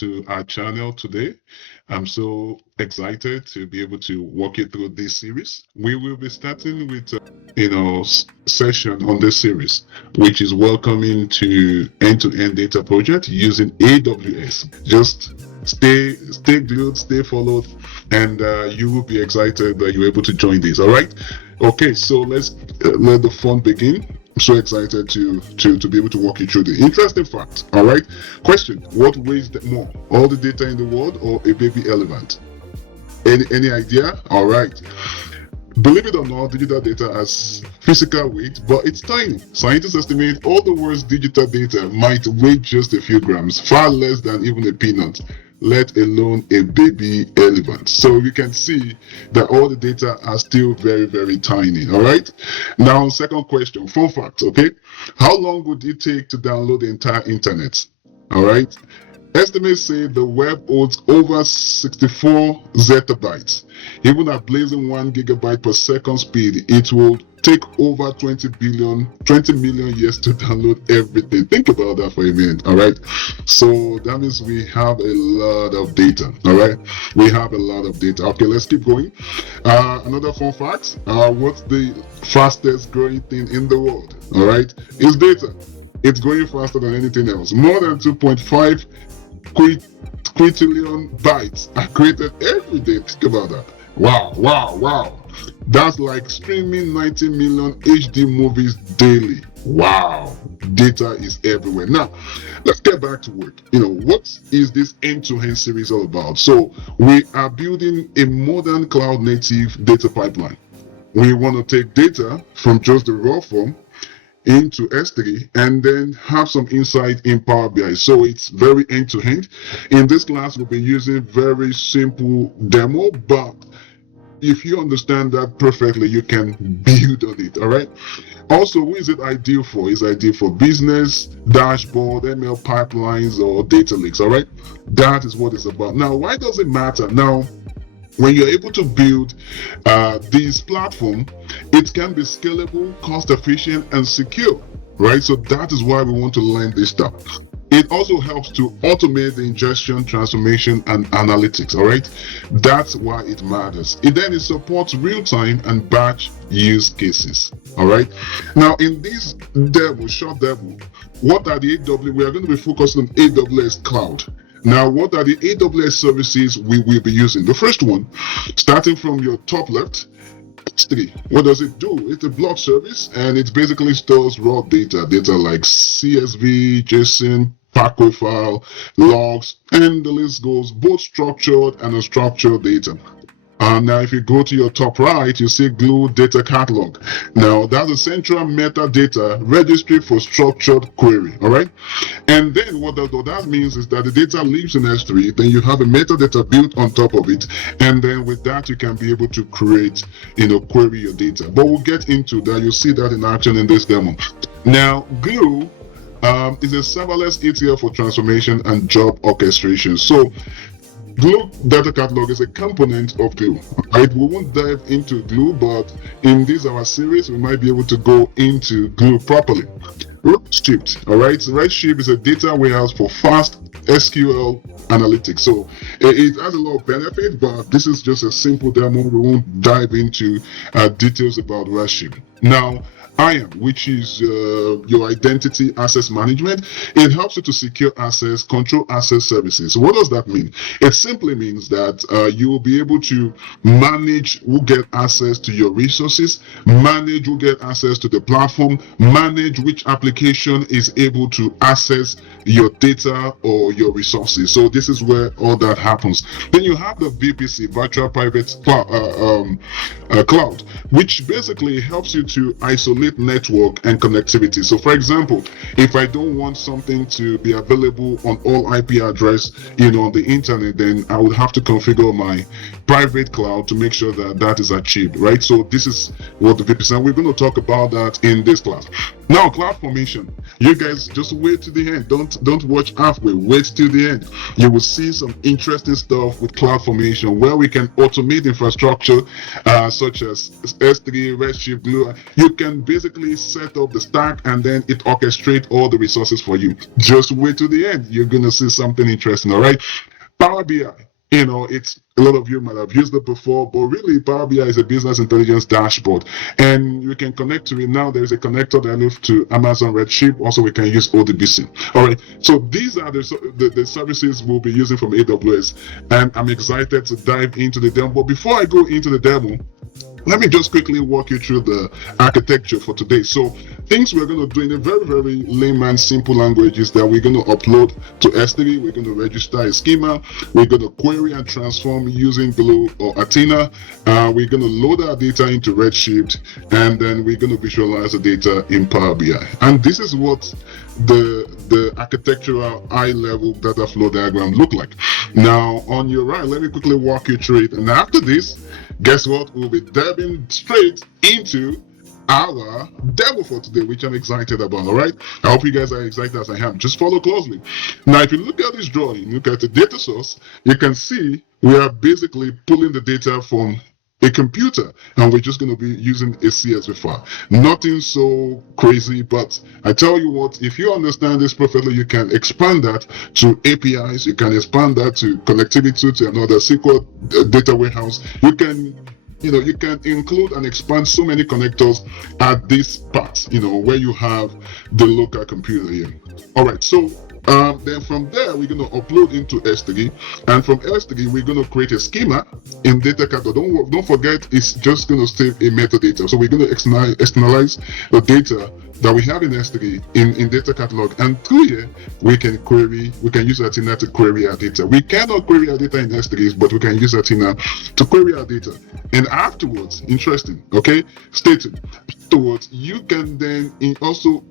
to our channel today. I'm so excited to be able to walk you through this series. We will be starting with session on this series, which is welcoming to end-to-end data project using AWS. Just stay glued, stay followed, and you will be excited that you're able to join this. All right. Okay, so let's let the fun begin. I'm so excited to be able to walk you through the interesting facts. All right. Question: what weighs more, all the data in the world or a baby elephant? Any idea? All right. Believe it or not, digital data has physical weight, but it's tiny. Scientists estimate all the world's digital data might weigh just a few grams, far less than even a peanut, let alone a baby elephant. So you can see that all the data are still very, very tiny. All right. Now, second question, fun fact. Okay. How long would it take to download the entire internet? All right. Estimates say the web holds over 64 zettabytes. Even at blazing 1 gigabyte per second speed, it will take over 20 million years to download everything. Think about that for a minute. All right. So that means we have a lot of data. All right. We have a lot of data. Okay, let's keep going. Another fun fact. What's the fastest growing thing in the world? All right. It's data. It's growing faster than anything else. More than 2.5 quintillion bytes are created every day. Think about that. Wow. That's like streaming 90 million HD movies daily. Wow. Data is everywhere. Now, let's get back to work. What is this end-to-end series all about? So we are building a modern cloud native data pipeline. We want to take data from just the raw form into S3 and then have some insight in Power BI. So it's very end-to-end. In this class, we'll be using very simple demo, but if you understand that perfectly, you can build on it. All right. Also, who is it ideal for? It's ideal for business, dashboard, ML pipelines, or data lakes. All right. That is what it's about. Now, why does it matter? Now, when you're able to build this platform, it can be scalable, cost efficient, and secure, right? So that is why we want to learn this stuff. It also helps to automate the ingestion, transformation, and analytics, all right? That's why it matters. It supports real-time and batch use cases, all right? Now, in this short demo, what are the AWS? We are going to be focusing on AWS Cloud. Now, what are the AWS services we will be using? The first one, starting from your top left, S3. What does it do? It's a block service, and it basically stores raw data like CSV, JSON, Paco file, logs, and the list goes, both structured and unstructured data. Now, if you go to your top right, you see Glue Data Catalog. Now, that's a central metadata registry for structured query, all right? And then what that means is that the data lives in S3, then you have a metadata built on top of it, and then with that, you can be able to create, query your data. But we'll get into that. You'll see that in action in this demo. Now, Glue is a serverless ETL for transformation and job orchestration. So, Glue Data Catalog is a component of Glue. Right? We won't dive into Glue, but in this our series, we might be able to go into Glue properly. Redshift, all right? Redshift is a data warehouse for fast SQL analytics. So it has a lot of benefit, but this is just a simple demo. We won't dive into details about Redshift. Now, IAM, which is your identity access management. It helps you to secure access, control access services. What does that mean? It simply means that you will be able to manage who get access to your resources, manage who get access to the platform, manage which application is able to access your data or your resources. So this is where all that happens. Then you have the VPC, Virtual Private Cloud, which basically helps you to isolate network and connectivity. So for example, if I don't want something to be available on all IP address, on the internet, then I would have to configure my private cloud to make sure that that is achieved, right? So this is what the VPC, and we're going to talk about that in this class. Now, CloudFormation, you guys just wait to the end. Don't watch halfway. Wait till the end. You will see some interesting stuff with CloudFormation, where we can automate infrastructure such as S3, Redshift, Glue. you can basically set up the stack and then it orchestrates all the resources for you. Just wait to the end. You're going to see something interesting, all right? Power BI, it's a lot of you might have used it before, but really Power BI is a business intelligence dashboard, and you can connect to it now. There's a connector that moves to Amazon Redshift. Also, we can use ODBC. All right, so these are the services we'll be using from AWS, and I'm excited to dive into the demo. But before I go into the demo, let me just quickly walk you through the architecture for today. So things we're going to do in a very, very layman, simple language is that we're going to upload to S3. We're going to register a schema. We're going to query and transform using Glue or Athena. We're going to load our data into Redshift, and then we're going to visualize the data in Power BI. And this is what the architectural high-level data flow diagram look like. Now, on your right, let me quickly walk you through it. And after this, guess what? We'll be diving straight into our demo for today, which I'm excited about. All right, I hope you guys are excited as I am. Just follow closely. Now, if you look at this drawing, look at the data source, you can see we are basically pulling the data from a computer, and we're just going to be using a CSV file. Nothing so crazy, but I tell you what, if you understand this perfectly, you can expand that to APIs, you can expand that to connectivity to another SQL data warehouse. You can include and expand so many connectors at this part, where you have the local computer here. All right, so then from there, we're going to upload into S3, and from S3, we're going to create a schema in data catalog. Don't forget, it's just going to save a metadata. So we're going to externalize the data that we have in S3 in data catalog, and through here, we can use Athena to query our data. We cannot query our data in S3, but we can use Athena to query our data. And afterwards, interesting, okay, stated, afterwards, you can then also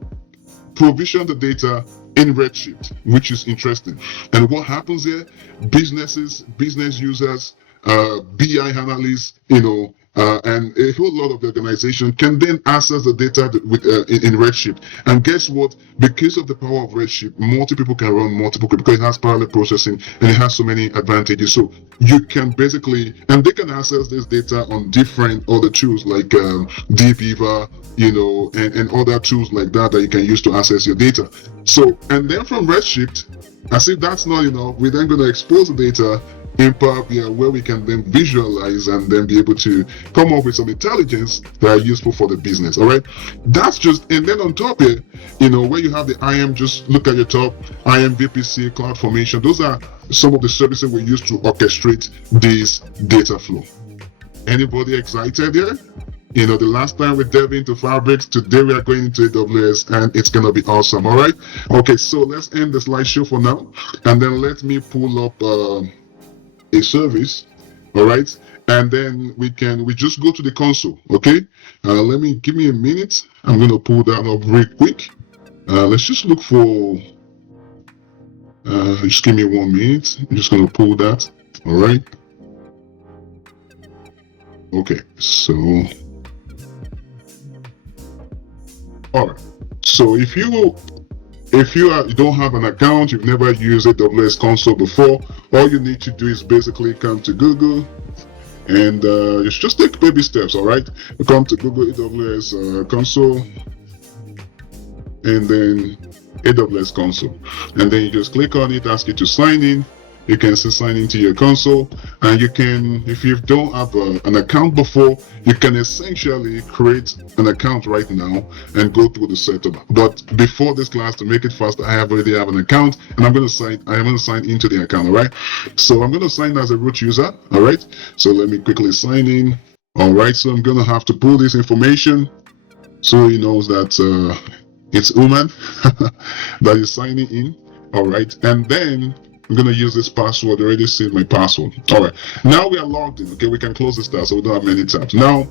provision the data in Redshift, which is interesting. And what happens here? Business users, BI analysts, and a whole lot of the organization can then access the data in Redshift. And guess what? Because of the power of Redshift, multiple people can run multiple because it has parallel processing and it has so many advantages. So you can basically, and they can access this data on different other tools like dbeaver, and other tools like that you can use to access your data. So, and then from Redshift, as if that's not enough, we're then going to expose the data in Power BI, where we can then visualize and then be able to come up with some intelligence that are useful for the business. All right, that's just, and then on top here, where you have the IAM, just look at your top, IAM, VPC, CloudFormation. Those are some of the services we use to orchestrate this data flow. Anybody excited here? The last time we delved into Fabrics, today we are going into AWS, and it's going to be awesome. All right. Okay, so let's end the slideshow for now, and then let me pull up a service. All right, and then we just go to the console. Okay, give me a minute. I'm going to pull that up real quick. Let's just look for. Just give me 1 minute. I'm just going to pull that. All right. Okay, so. Alright, so if you don't have an account, you've never used AWS console before, all you need to do is basically come to Google, and just take baby steps. All right, come to Google AWS console, and then AWS console, and then you just click on it, ask you to sign in. You can still sign into your console, and you can, if you don't have an account before, you can essentially create an account right now and go through the setup. But before this class, to make it fast, I already have an account, and I'm going to sign into the account. All right, so I'm going to sign as a root user. All right, so let me quickly sign in. All right, so I'm going to have to pull this information so he knows that it's Uman that is signing in. All right, and then I'm going to use this password. I already saved my password. All right. Now we are logged in. Okay, we can close this tab so we don't have many tabs. Now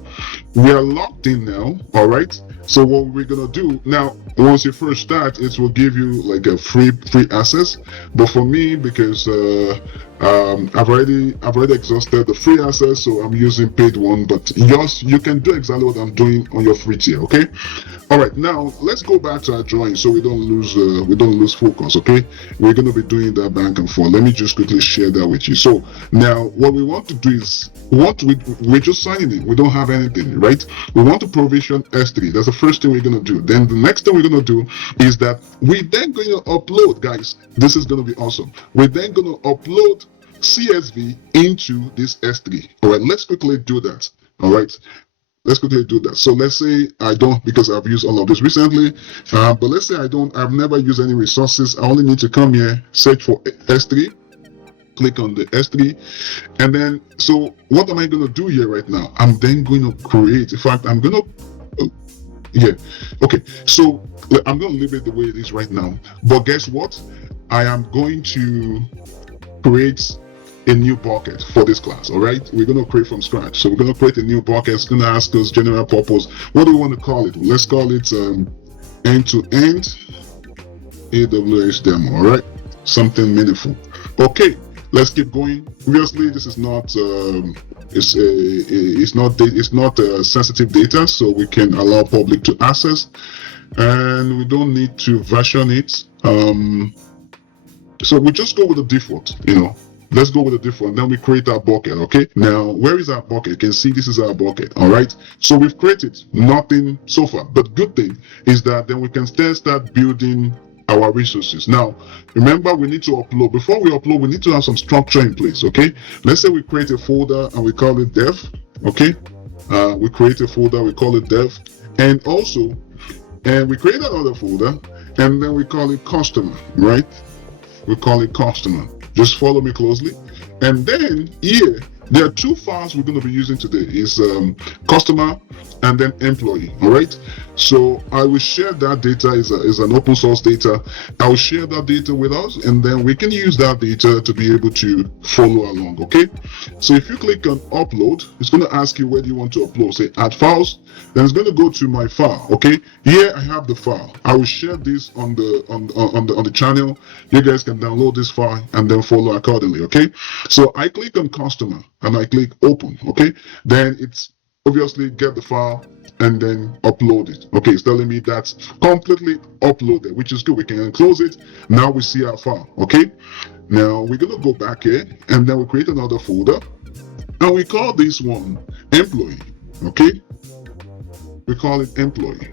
we are logged in now. All right. So what we're going to do now, once you first start, it will give you like a free access. But for me, because I've already exhausted the free access, so I'm using paid one, but yours, you can do exactly what I'm doing on your free tier. Okay. All right, now let's go back to our drawing so we don't lose focus. Okay, we're going to be doing that back and forth. Let me just quickly share that with you. So now what we want to do is, we're just signing in, we don't have anything, right? We want to provision S3. That's the first thing we're going to do. Then the next thing we're going to do is that we're then going to upload, guys. This is going to be awesome. We're then going to upload CSV into this S3. All right, let's quickly do that. All right, let's quickly do that. So let's say I don't, because I've used all of this recently, but let's say I've never used any resources. I only need to come here, search for S3, click on the S3, and then, so what am I going to do here right now? I'm then going to create, in fact, I'm going to, yeah, okay, so I'm going to leave it the way it is right now. But guess what? I am going to create a new bucket for this class. All right, we're going to create from scratch. So we're going to create a new bucket. It's going to ask us general purpose. What do we want to call it? Let's call it end-to-end AWS demo. All right, something meaningful. Okay, let's keep going. Obviously, this is not it's not sensitive data, so we can allow public to access, and we don't need to version it. So we just go with the default, let's go with the default. Then we create our bucket. Okay, now where is our bucket? You can see this is our bucket. All right, so we've created nothing so far, but good thing is that then we can then start building our resources. Now remember, we need to upload. Before we upload, we need to have some structure in place. Okay, let's say we create a folder and we call it dev. Okay, we create a folder, we call it dev, and we create another folder, and then we call it customer. Right, we call it customer. Just follow me closely. And then here, there are two files we're going to be using today. Is customer and then employee. All right. So I will share that data is an open source data. I will share that data with us, and then we can use that data to be able to follow along. Okay. So if you click on upload, it's going to ask you where do you want to upload. Say add files. Then it's going to go to my file. Okay. Here I have the file. I will share this on the channel. You guys can download this file and then follow accordingly. Okay. So I click on customer and I click open. Okay. Then it's obviously get the file and then upload it. Okay, it's telling me that's completely uploaded, which is good. We can close it. Now we see our file. Okay, now we're gonna go back here and then we create another folder and we call this one employee. Okay, we call it employee.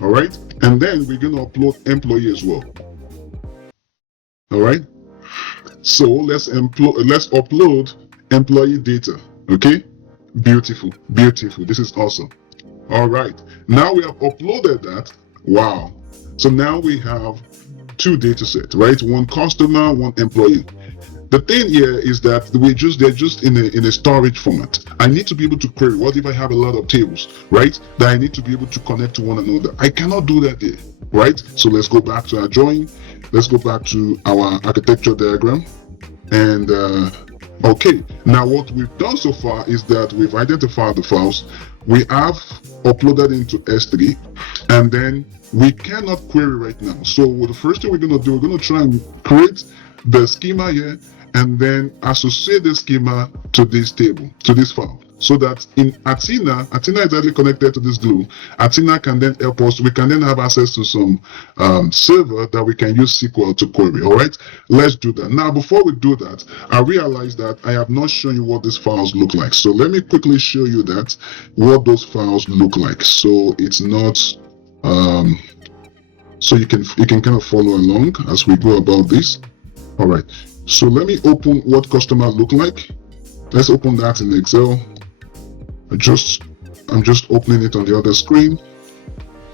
All right, and then we're gonna upload employee as well. All right, so let's upload employee data. Okay, beautiful. This is awesome. All right, now we have uploaded that. Wow. So now we have two data sets, right? One customer, one employee. The thing here is that they're just in a storage format. I need to be able to query. What if I have a lot of tables, right? That I need to be able to connect to one another. I cannot do that there, right? So let's go back to our drawing. Let's go back to our architecture diagram. And okay, now what we've done so far is that we've identified the files. We have uploaded into S3, and then we cannot query right now. So the first thing we're going to do, we're going to try and create the schema here, and then associate the schema to this table, to this file, so that in Athena is directly connected to this glue. Athena can then help us. We can then have access to some server that we can use SQL to query. All right, let's do that. Now, before we do that, I realize that I have not shown you what these files look like. So let me quickly show you that, what those files look like. So it's not, so you can kind of follow along as we go about this. All right, so let me open what customer look like. Let's open that in Excel. I'm just opening it on the other screen.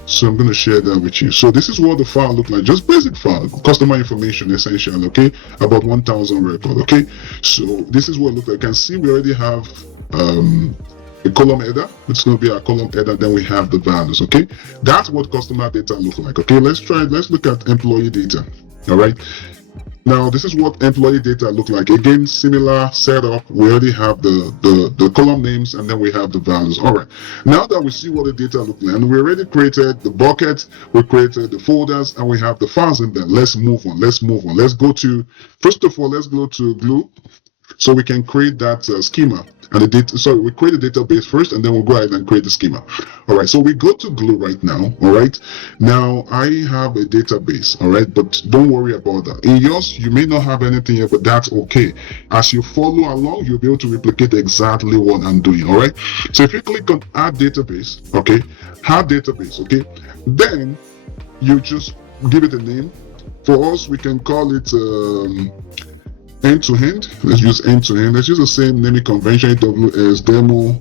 So I'm going to share that with you. So this is what the file look like, just basic file, customer information essential, okay, about 1,000 record, okay. So this is what it looks like. You can see we already have a column header. It's going to be our column header. Then we have the values, okay. That's what customer data look like, okay. Let's look at employee data. All right. Now, this is what employee data look like. Again, similar setup. We already have the column names, and then we have the values. All right. Now that we see what the data look like, and we already created the buckets, we created the folders, and we have the files in there. Let's move on. Let's move on. Let's go to, first of all, let's go to Glue, so we can create that schema. And the data, sorry, we create the database first, and then we'll go ahead and create the schema. All right, so we go to Glue right now. All right, now I have a database. All right, but don't worry about that. In yours, you may not have anything here, but that's okay. As you follow along, you'll be able to replicate exactly what I'm doing. All right, so if you click on Add Database, okay, Add Database, okay, then you just give it a name. For us, we can call it end-to-end. Let's use end-to-end. Let's use the same naming convention, AWS demo.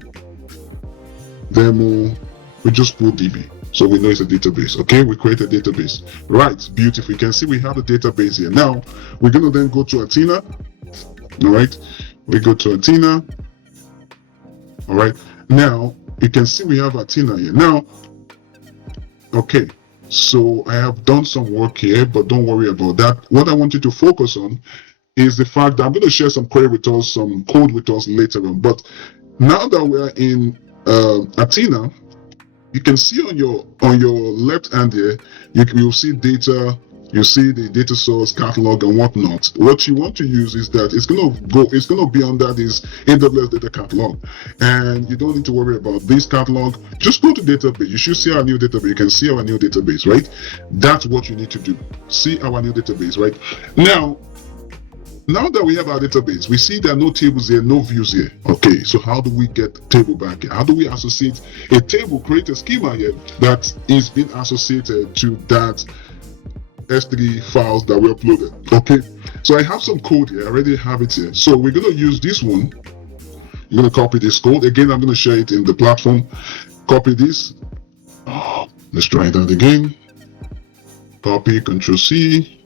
We just put DB, so we know it's a database. Okay, we create a database. Right, beautiful. You can see we have the database here. Now we're gonna then go to Athena. All right, we go to Athena. All right, now you can see we have Athena here. Now, okay, so I have done some work here, but don't worry about that. What I want you to focus on is the fact that I'm going to share some query with us, some code with us later on. But now that we're in Athena, you can see on your left hand here, you'll see data, you see the data source, catalog, and whatnot. What you want to use is that it's going to be under this AWS data catalog, and you don't need to worry about this catalog. Just go to database. You should see our new database. You can see our new database, right? That's what you need to do. See our new database, right? Now that we have our database, we see there are no tables here, no views here. Okay, so how do we get table back here? How do we associate a table, create a schema here that is being associated to that S3 files that we uploaded? Okay, so I have some code here. I already have it here. So we're going to use this one. I'm going to copy this code. Again, I'm going to share it in the platform. Copy this. Let's try that again. Copy, Control C.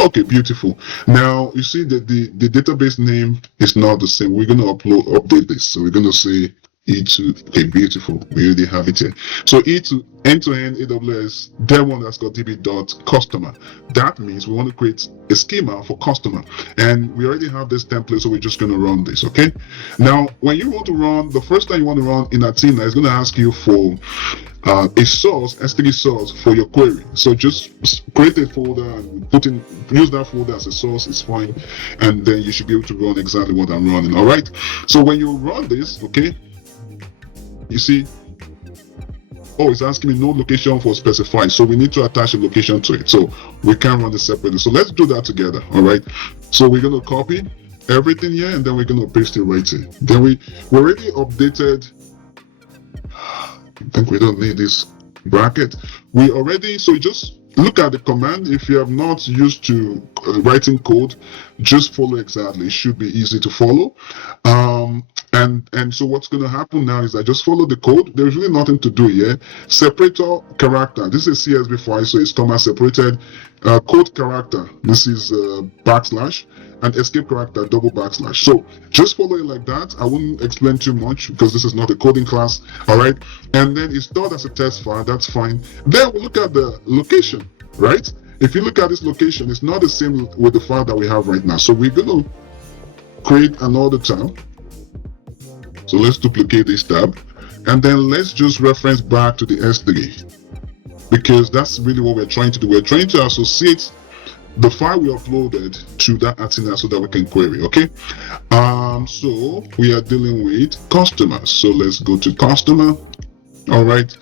Okay, beautiful. Now you see that the database name is not the same. We're going to update this. So we're going to say E2. Okay, beautiful. We already have it here. So E2 end-to-end AWS demo_db.customer. That means we want to create a schema for customer, and we already have this template, so we're just going to run this. Okay. Now, when you want to run, the first time you want to run in Athena is going to ask you for a source, S3 source for your query. So just create a folder and use that folder as a source. It's fine, and then you should be able to run exactly what I'm running. All right. So when you run this, okay, you see, oh, it's asking me no location for specified, so we need to attach a location to it. So we can run this separately. So let's do that together. All right. So we're going to copy everything here, and then we're going to paste it right here. Then we already updated. I think we don't need this bracket. We already, so just look at the command. If you have not used to writing code, just follow exactly. It should be easy to follow. And so what's going to happen now is I just follow the code. There's really nothing to do here. Separator character. This is CSV file, so it's comma separated. Code character. This is backslash. And escape character double backslash. So just follow it like that. I wouldn't explain too much because this is not a coding class. All right. And then it's stored as a test file. That's fine. Then we look at the location, right? If you look at this location, it's not the same with the file that we have right now. So we're going to create another tab. So let's duplicate this tab, and then let's just reference back to the S3, because that's really what we're trying to do. We're trying to associate the file we uploaded to that Athena so that we can query. Okay. So we are dealing with customers. So let's go to customer. All right.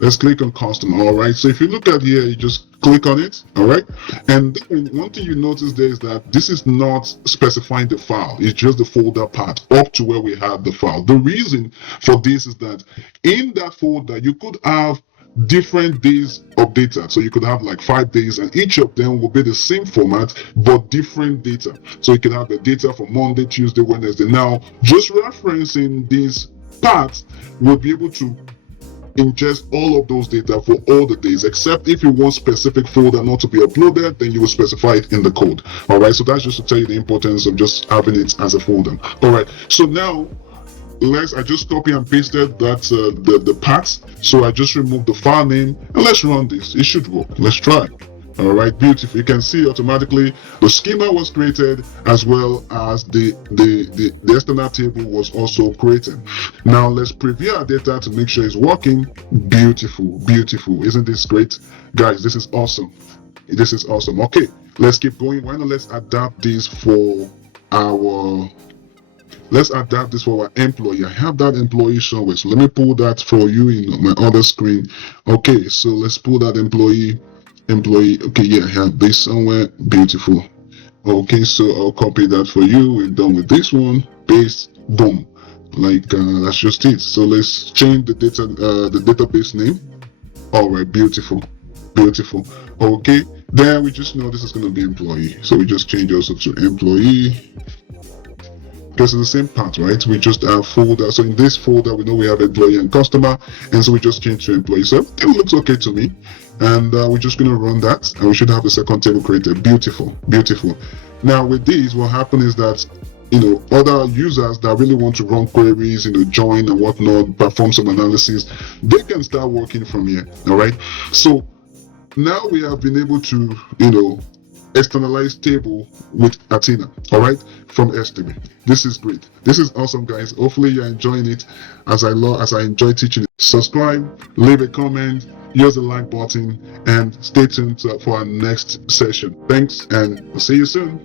Let's click on customer. All right. So if you look at here, you just click on it. All right. And then one thing you notice there is that this is not specifying the file. It's just the folder part up to where we have the file. The reason for this is that in that folder, you could have different days of data. So you could have like 5 days, and each of them will be the same format but different data. So you can have the data for Monday, Tuesday, Wednesday. Now, just referencing these parts will be able to ingest all of those data for all the days, except if you want specific folder not to be uploaded, then you will specify it in the code. All right, so that's just to tell you the importance of just having it as a folder. All right, so now I just copy and pasted that the paths. So I just remove the file name, and let's run this. It should work. Let's try. All right, beautiful. You can see automatically the schema was created, as well as the external table was also created. Now let's preview our data to make sure it's working. Beautiful, beautiful. Isn't this great? Guys, this is awesome. This is awesome. Okay, let's keep going. Why not let's adapt this for our employee. I have that employee somewhere, so let me pull that for you in my other screen. Okay, so let's pull that employee. Okay, yeah, I have this somewhere. Beautiful. Okay, so I'll copy that for you. We're done with this one. Paste, boom. Like that's just it. So let's change the database name. All right, beautiful, beautiful. Okay, then we just know this is going to be employee, so we just change also to employee, because it's the same part, right? We just have folder. So in this folder, we know we have employee and customer, and so we just change to employee. So everything looks okay to me, and we're just going to run that, and we should have a second table created. Beautiful, beautiful. Now with these, what happens is that other users that really want to run queries, join and whatnot, perform some analysis, they can start working from here. All right. So now we have been able to externalize table with Athena, all right, from S3. This is great. This is awesome, guys. Hopefully you're enjoying it as I enjoy teaching it. Subscribe, leave a comment, use the like button, and stay tuned for our next session. Thanks, and we'll see you soon.